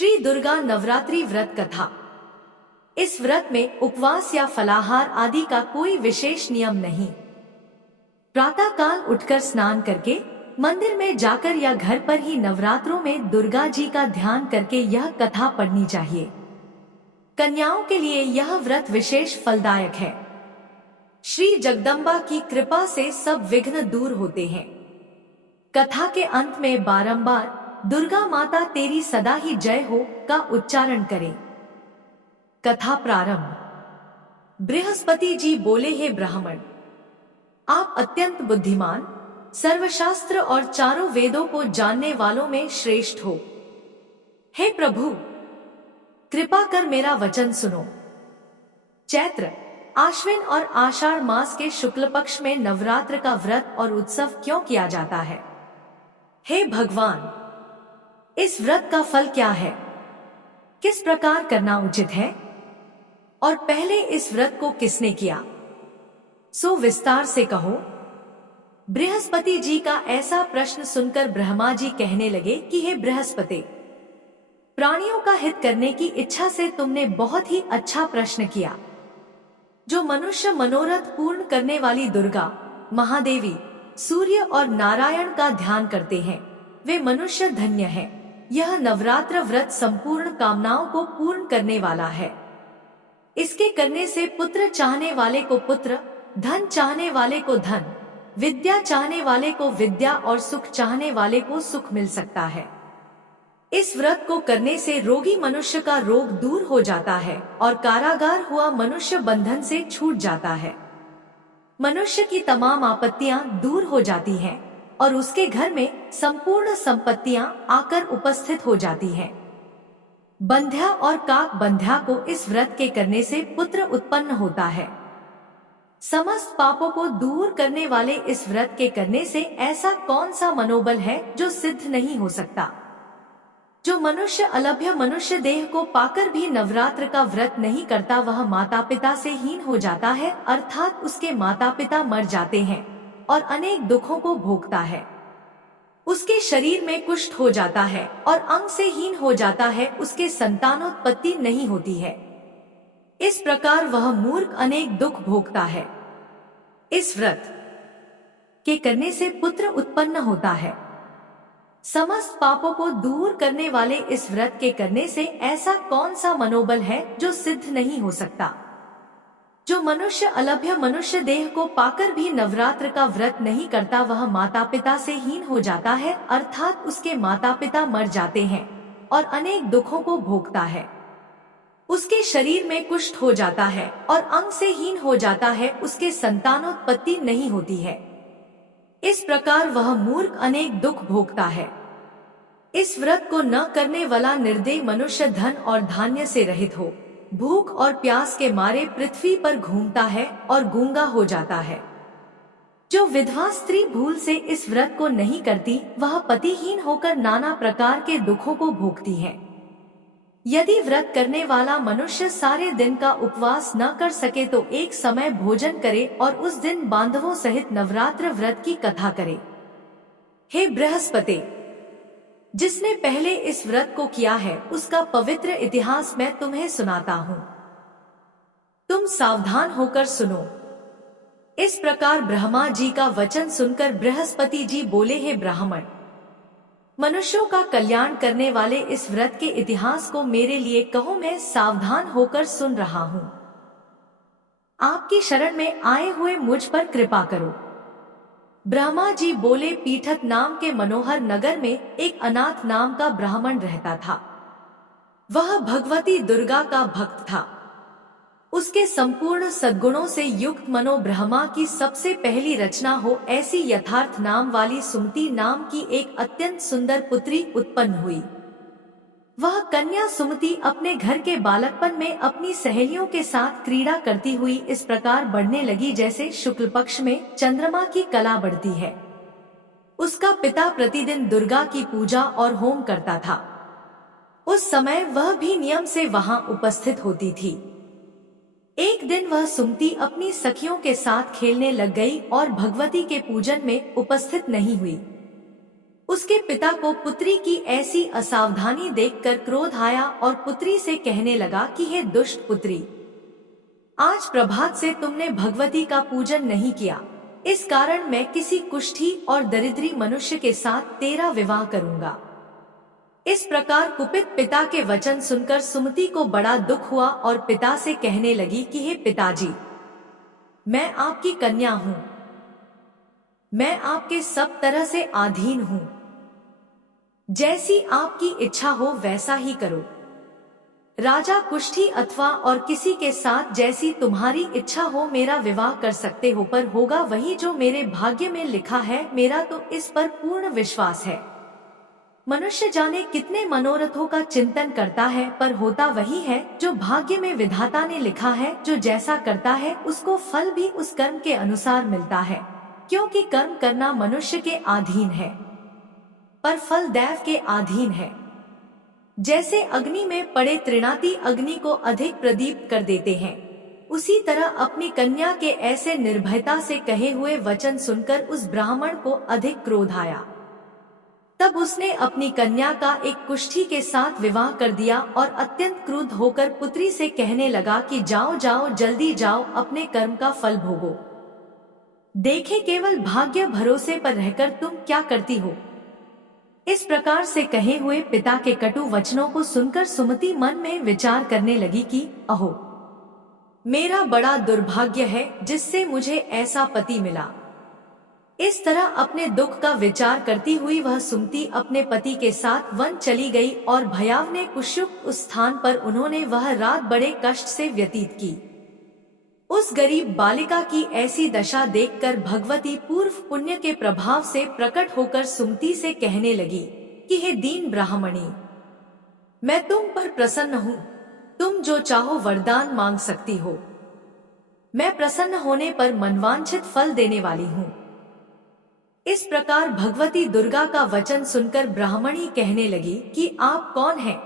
श्री दुर्गा नवरात्रि व्रत कथा। इस व्रत में उपवास या फलाहार आदि का कोई विशेष नियम नहीं। प्रातः काल उठकर स्नान करके मंदिर में जाकर या घर पर ही नवरात्रों में दुर्गा जी का ध्यान करके यह कथा पढ़नी चाहिए। कन्याओं के लिए यह व्रत विशेष फलदायक है। श्री जगदम्बा की कृपा से सब विघ्न दूर होते हैं। कथा के अंत में बारंबार दुर्गा माता तेरी सदा ही जय हो का उच्चारण करें। कथा प्रारंभ। बृहस्पति जी बोले, हे ब्राह्मण, आप अत्यंत बुद्धिमान, सर्वशास्त्र और चारों वेदों को जानने वालों में श्रेष्ठ हो। हे प्रभु, कृपा कर मेरा वचन सुनो। चैत्र, आश्विन और आषाढ़ मास के शुक्ल पक्ष में नवरात्र का व्रत और उत्सव क्यों किया जाता है? हे भगवान, इस व्रत का फल क्या है? किस प्रकार करना उचित है? और पहले इस व्रत को किसने किया, सो विस्तार से कहो। बृहस्पति जी का ऐसा प्रश्न सुनकर ब्रह्मा जी कहने लगे कि हे बृहस्पति, प्राणियों का हित करने की इच्छा से तुमने बहुत ही अच्छा प्रश्न किया। जो मनुष्य मनोरथ पूर्ण करने वाली दुर्गा, महादेवी, सूर्य और नारायण का ध्यान करते हैं, वे मनुष्य धन्य हैं। यह नवरात्र व्रत संपूर्ण कामनाओं को पूर्ण करने वाला है। इसके करने से पुत्र चाहने वाले को पुत्र, धन चाहने वाले को धन, विद्या चाहने वाले को विद्या और सुख चाहने वाले को सुख मिल सकता है। इस व्रत को करने से रोगी मनुष्य का रोग दूर हो जाता है और कारागार हुआ मनुष्य बंधन से छूट जाता है। मनुष्य की तमाम आपत्तियां दूर हो जाती हैं और उसके घर में संपूर्ण संपत्तियां आकर उपस्थित हो जाती हैं। बंध्या और काक बंध्या को इस व्रत के करने से पुत्र उत्पन्न होता है। समस्त पापों को दूर करने वाले इस व्रत के करने से ऐसा कौन सा मनोबल है जो सिद्ध नहीं हो सकता? जो मनुष्य अलभ्य मनुष्य देह को पाकर भी नवरात्र का व्रत नहीं करता, वह माता पिता से हीन हो जाता है, अर्थात उसके माता पिता मर जाते हैं और अनेक दुखों को भोगता है। उसके शरीर में कुष्ठ हो जाता है और अंग से हीन हो जाता है, उसके संतानोत्पत्ति नहीं होती है। इस प्रकार वह मूर्ख अनेक दुख भोगता है। इस व्रत के करने से पुत्र उत्पन्न होता है। समस्त पापों को दूर करने वाले इस व्रत के करने से ऐसा कौन सा मनोबल है जो सिद्ध नहीं हो सकता? जो मनुष्य अलभ्य मनुष्य देह को पाकर भी नवरात्र का व्रत नहीं करता, वह माता पिता से हीन हो जाता है, अर्थात उसके माता पिता मर जाते हैं और अनेक दुखों को भोगता है। उसके शरीर में कुष्ठ हो जाता है और अंग से हीन हो जाता है, उसके संतानोत्पत्ति नहीं होती है। इस प्रकार वह मूर्ख अनेक दुख भोगता है। इस व्रत को न करने वाला निर्दयी मनुष्य धन और धान्य से रहित हो, भूख और प्यास के मारे पृथ्वी पर घूमता है और गूंगा हो जाता है। जो विधवा स्त्री भूल से इस व्रत को नहीं करती, वह पतिहीन होकर नाना प्रकार के दुखों को भोगती है। यदि व्रत करने वाला मनुष्य सारे दिन का उपवास न कर सके तो एक समय भोजन करे और उस दिन बांधवों सहित नवरात्र व्रत की कथा करे। हे बृहस्पति, जिसने पहले इस व्रत को किया है उसका पवित्र इतिहास मैं तुम्हें सुनाता हूँ। तुम सावधान होकर सुनो। इस प्रकार ब्रह्मा जी का वचन सुनकर बृहस्पति जी बोले, हे ब्राह्मण, मनुष्यों का कल्याण करने वाले इस व्रत के इतिहास को मेरे लिए कहो, मैं सावधान होकर सुन रहा हूँ। आपकी शरण में आए हुए मुझ पर कृपा करो। ब्रह्मा जी बोले, पीठक नाम के मनोहर नगर में एक अनाथ नाम का ब्राह्मण रहता था। वह भगवती दुर्गा का भक्त था। उसके संपूर्ण सद्गुणों से युक्त मनो ब्रह्मा की सबसे पहली रचना हो ऐसी यथार्थ नाम वाली सुमति नाम की एक अत्यंत सुंदर पुत्री उत्पन्न हुई। वह कन्या सुमति अपने घर के बालकपन में अपनी सहेलियों के साथ क्रीड़ा करती हुई इस प्रकार बढ़ने लगी जैसे शुक्ल पक्ष में चंद्रमा की कला बढ़ती है। उसका पिता प्रतिदिन दुर्गा की पूजा और होम करता था। उस समय वह भी नियम से वहां उपस्थित होती थी। एक दिन वह सुमति अपनी सखियों के साथ खेलने लग गई और भगवती के पूजन में उपस्थित नहीं हुई। उसके पिता को पुत्री की ऐसी असावधानी देखकर क्रोध आया और पुत्री से कहने लगा कि हे दुष्ट पुत्री, आज प्रभात से तुमने भगवती का पूजन नहीं किया, इस कारण मैं किसी कुष्ठी और दरिद्री मनुष्य के साथ तेरा विवाह करूंगा। इस प्रकार कुपित पिता के वचन सुनकर सुमति को बड़ा दुख हुआ और पिता से कहने लगी कि हे पिताजी, मैं आपकी कन्या हूँ, मैं आपके सब तरह से अधीन हूँ, जैसी आपकी इच्छा हो वैसा ही करो। राजा कुष्ठी अथवा और किसी के साथ जैसी तुम्हारी इच्छा हो मेरा विवाह कर सकते हो, पर होगा वही जो मेरे भाग्य में लिखा है, मेरा तो इस पर पूर्ण विश्वास है। मनुष्य जाने कितने मनोरथों का चिंतन करता है, पर होता वही है जो भाग्य में विधाता ने लिखा है। जो जैसा करता है उसको फल भी उस कर्म के अनुसार मिलता है, क्योंकि कर्म करना मनुष्य के अधीन है, पर फल दैव के अधीन है। जैसे अग्नि में पड़े तृणाती अग्नि को अधिक प्रदीप्त कर देते हैं, उसी तरह अपनी कन्या के ऐसे निर्भयता से कहे हुए वचन सुनकर उस ब्राह्मण को अधिक क्रोध आया। तब उसने अपनी कन्या का एक कुष्ठी के साथ विवाह कर दिया और अत्यंत क्रुद्ध होकर पुत्री से कहने लगा कि जाओ जाओ, जल्दी जाओ, अपने कर्म का फल भोगो। देखे केवल भाग्य भरोसे पर रहकर तुम क्या करती हो। इस प्रकार से कहे हुए पिता के कटु वचनों को सुनकर सुमति मन में विचार करने लगी कि अहो, मेरा बड़ा दुर्भाग्य है जिससे मुझे ऐसा पति मिला। इस तरह अपने दुख का विचार करती हुई वह सुमति अपने पति के साथ वन चली गई और भयावने कुष्युक्त उस स्थान पर उन्होंने वह रात बड़े कष्ट से व्यतीत की। उस गरीब बालिका की ऐसी दशा देखकर भगवती पूर्व पुण्य के प्रभाव से प्रकट होकर सुमति से कहने लगी कि हे दीन ब्राह्मणी, मैं तुम पर प्रसन्न हूँ, तुम जो चाहो वरदान मांग सकती हो। मैं प्रसन्न होने पर मनवांछित फल देने वाली हूँ। इस प्रकार भगवती दुर्गा का वचन सुनकर ब्राह्मणी कहने लगी कि आप कौन हैं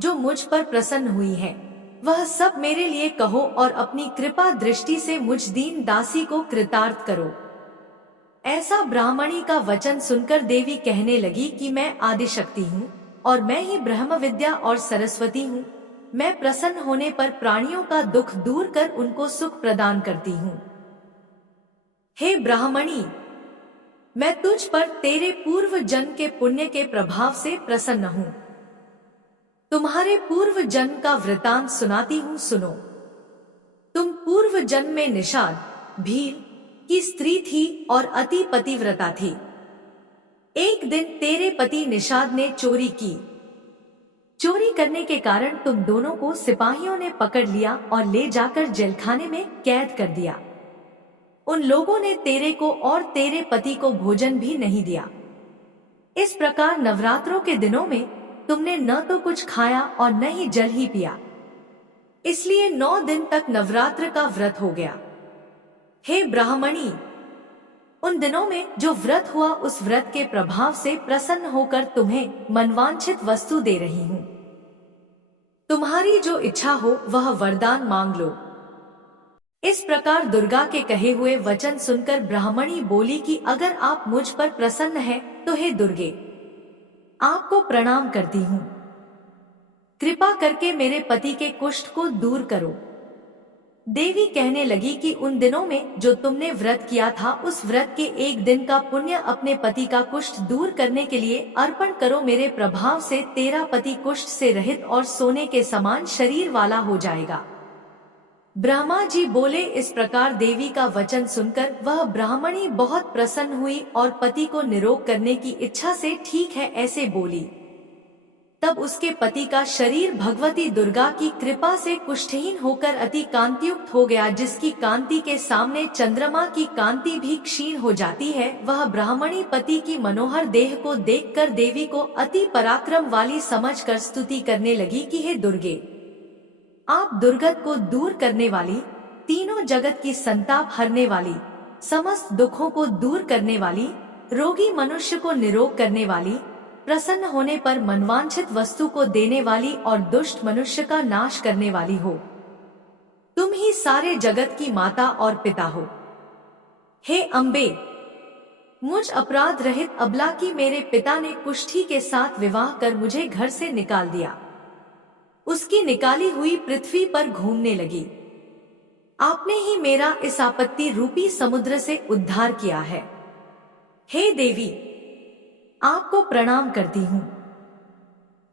जो मुझ पर प्रसन्न हुई हैं? वह सब मेरे लिए कहो और अपनी कृपा दृष्टि से मुझ दीन दासी को कृतार्थ करो। ऐसा ब्राह्मणी का वचन सुनकर देवी कहने लगी कि मैं आदिशक्ति हूँ और मैं ही ब्रह्म विद्या और सरस्वती हूँ। मैं प्रसन्न होने पर प्राणियों का दुख दूर कर उनको सुख प्रदान करती हूँ। हे ब्राह्मणी, मैं तुझ पर तेरे पूर्व जन्म के पुण्य के प्रभाव से प्रसन्न हूँ। तुम्हारे पूर्व जन्म का वृतांत सुनाती हूँ, सुनो। तुम पूर्व जन्म में निषाद भील की स्त्री थी और अति पतिव्रता थी। एक दिन तेरे पति निषाद ने चोरी की। चोरी करने के कारण तुम दोनों को सिपाहियों ने पकड़ लिया और ले जाकर जेलखाने में कैद कर दिया। उन लोगों ने तेरे को और तेरे पति को भोजन भी नहीं दिया। इस प्रकार नवरात्रों के दिनों में तुमने न तो कुछ खाया और न ही जल ही पिया, इसलिए 9 दिन तक नवरात्र का व्रत हो गया। हे ब्राह्मणी, उन दिनों में जो व्रत हुआ उस व्रत के प्रभाव से प्रसन्न होकर तुम्हें मनवांछित वस्तु दे रही हूँ। तुम्हारी जो इच्छा हो वह वरदान मांग लो। इस प्रकार दुर्गा के कहे हुए वचन सुनकर ब्राह्मणी बोली कि अगर आप मुझ पर प्रसन्न हैं तो हे दुर्गे, आपको प्रणाम करती हूँ। कृपा करके मेरे पति के कुष्ठ को दूर करो। देवी कहने लगी कि उन दिनों में जो तुमने व्रत किया था उस व्रत के एक दिन का पुण्य अपने पति का कुष्ठ दूर करने के लिए अर्पण करो। मेरे प्रभाव से तेरा पति कुष्ठ से रहित और सोने के समान शरीर वाला हो जाएगा। ब्रह्मा जी बोले। इस प्रकार देवी का वचन सुनकर वह ब्राह्मणी बहुत प्रसन्न हुई और पति को निरोग करने की इच्छा से ठीक है ऐसे बोली। तब उसके पति का शरीर भगवती दुर्गा की कृपा से कुष्ठहीन होकर अति कांतियुक्त हो गया, जिसकी कांति के सामने चंद्रमा की कांति भी क्षीण हो जाती है। वह ब्राह्मणी पति की मनोहर देह को देखकर देवी को अति पराक्रम वाली समझकर स्तुति करने लगी कि हे दुर्गे, आप दुर्गत को दूर करने वाली, तीनों जगत की संताप हरने वाली, समस्त दुखों को दूर करने वाली, रोगी मनुष्य को निरोग करने वाली, प्रसन्न होने पर मनवांछित वस्तु को देने वाली और दुष्ट मनुष्य का नाश करने वाली हो। तुम ही सारे जगत की माता और पिता हो। हे अम्बे, मुझ अपराध रहित अबला की मेरे पिता ने कुष्ठी के साथ विवाह कर मुझे घर से निकाल दिया। उसकी निकाली हुई पृथ्वी पर घूमने लगी। आपने ही मेरा इस आपत्ति रूपी समुद्र से उद्धार किया है। हे देवी, आपको प्रणाम करती हूँ,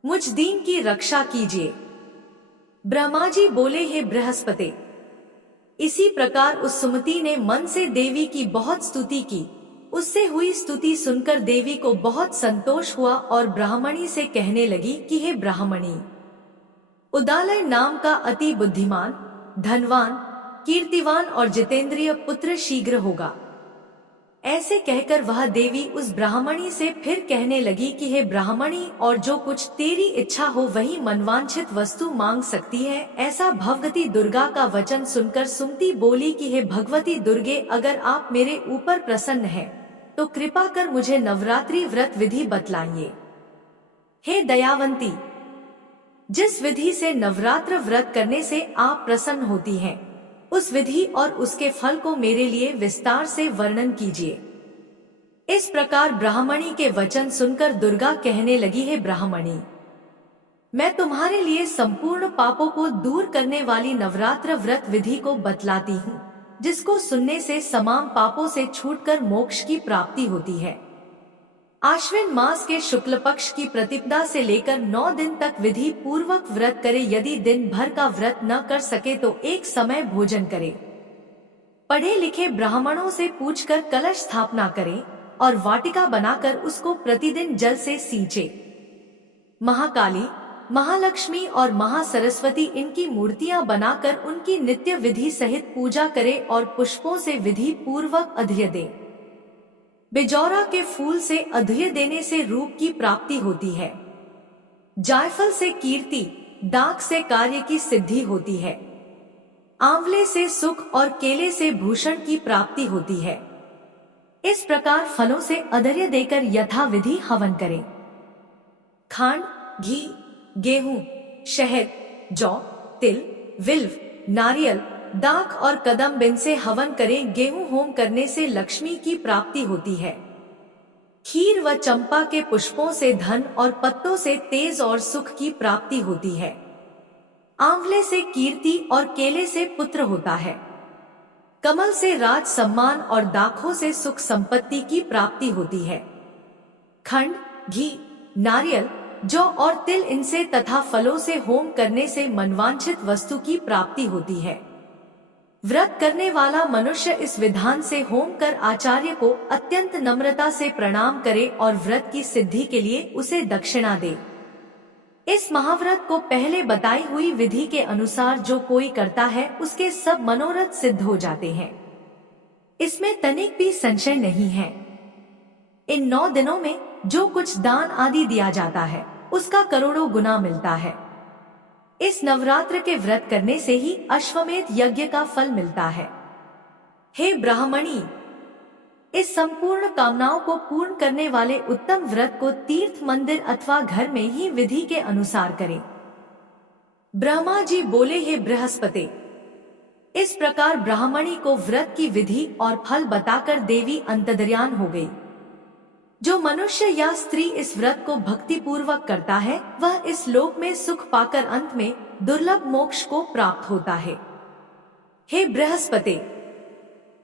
मुझ दीन की रक्षा कीजिए। ब्रह्मा जी बोले, हे बृहस्पति। इसी प्रकार उस सुमति ने मन से देवी की बहुत स्तुति की। उससे हुई स्तुति सुनकर देवी को बहुत संतोष हुआ और ब्राह्मणी से कहने लगी कि हे ब्राह्मणी, उदालय नाम का अति बुद्धिमान, धनवान, कीर्तिवान और जितेंद्रिय पुत्र शीघ्र होगा। ऐसे कहकर वह देवी उस ब्राह्मणी से फिर कहने लगी कि हे ब्राह्मणी, और जो कुछ तेरी इच्छा हो वही मनवांछित वस्तु मांग सकती है। ऐसा भगवती दुर्गा का वचन सुनकर सुमति बोली कि हे भगवती दुर्गे, अगर आप मेरे ऊपर प्रसन्न हैं तो कृपा कर मुझे नवरात्रि व्रत विधि बतलाइए। हे दयावंती, जिस विधि से नवरात्र व्रत करने से आप प्रसन्न होती हैं, उस विधि और उसके फल को मेरे लिए विस्तार से वर्णन कीजिए। इस प्रकार ब्राह्मणी के वचन सुनकर दुर्गा कहने लगी, हे ब्राह्मणी, मैं तुम्हारे लिए संपूर्ण पापों को दूर करने वाली नवरात्र व्रत विधि को बतलाती हूँ, जिसको सुनने से तमाम पापों से छूटकर मोक्ष की प्राप्ति होती है। आश्विन मास के शुक्ल पक्ष की प्रतिपदा से लेकर 9 दिन तक विधि पूर्वक व्रत करे। यदि दिन भर का व्रत न कर सके तो एक समय भोजन करे। पढ़े लिखे ब्राह्मणों से पूछकर कलश स्थापना करे और वाटिका बनाकर उसको प्रतिदिन जल से सींचे। महाकाली, महालक्ष्मी और महासरस्वती इनकी मूर्तियां बनाकर उनकी नित्य विधि सहित पूजा करे और पुष्पों से विधि पूर्वक अर्घ्य दे। बिजौरा के फूल से अर्घ्य देने से रूप की प्राप्ति होती है। जायफल से कीर्ति, डाक से कार्य की सिद्धि होती है। आंवले से सुख और केले से भूषण की प्राप्ति होती है। इस प्रकार फलों से अर्घ्य देकर यथाविधि हवन करें। खांड, घी, गेहूं, शहद, जौ, तिल, विल्व, नारियल, दाख और कदम बिन से हवन करें। गेहूं होम करने से लक्ष्मी की प्राप्ति होती है। खीर व चंपा के पुष्पों से धन और पत्तों से तेज और सुख की प्राप्ति होती है। आंवले से कीर्ति और केले से पुत्र होता है। कमल से राज सम्मान और दाखों से सुख संपत्ति की प्राप्ति होती है। खंड, घी, नारियल, जौ और तिल इनसे तथा फलों से होम करने से मनवांछित वस्तु की प्राप्ति होती है। व्रत करने वाला मनुष्य इस विधान से होम कर आचार्य को अत्यंत नम्रता से प्रणाम करे और व्रत की सिद्धि के लिए उसे दक्षिणा दे। इस महाव्रत को पहले बताई हुई विधि के अनुसार जो कोई करता है उसके सब मनोरथ सिद्ध हो जाते हैं। इसमें तनिक भी संशय नहीं है। इन 9 दिनों में जो कुछ दान आदि दिया जाता है उसका करोड़ों गुना मिलता है। इस नवरात्र के व्रत करने से ही अश्वमेध यज्ञ का फल मिलता है। हे ब्राह्मणी, इस संपूर्ण कामनाओं को पूर्ण करने वाले उत्तम व्रत को तीर्थ, मंदिर अथवा घर में ही विधि के अनुसार करें। ब्रह्मा जी बोले, हे बृहस्पति। इस प्रकार ब्राह्मणी को व्रत की विधि और फल बताकर देवी अंतर्ध्यान हो गई। जो मनुष्य या स्त्री इस व्रत को भक्ति पूर्वक करता है वह इस लोक में सुख पाकर अंत में दुर्लभ मोक्ष को प्राप्त होता है। हे बृहस्पति,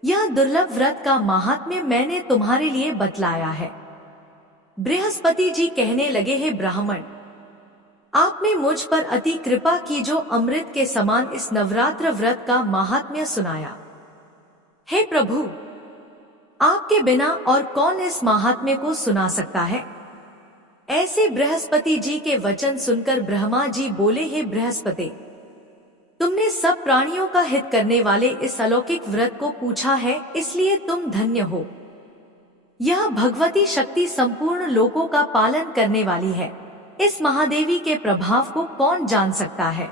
यह दुर्लभ व्रत का महात्म्य मैंने तुम्हारे लिए बतलाया है। बृहस्पति जी कहने लगे, हे ब्राह्मण, आपने मुझ पर अति कृपा की जो अमृत के समान इस नवरात्र व्रत का महात्म्य सुनाया। हे प्रभु, आपके बिना और कौन इस महात्म्य को सुना सकता है। ऐसे बृहस्पति जी के वचन सुनकर ब्रह्मा जी बोले, हे बृहस्पति, तुमने सब प्राणियों का हित करने वाले इस अलौकिक व्रत को पूछा है, इसलिए तुम धन्य हो। यह भगवती शक्ति संपूर्ण लोकों का पालन करने वाली है। इस महादेवी के प्रभाव को कौन जान सकता है।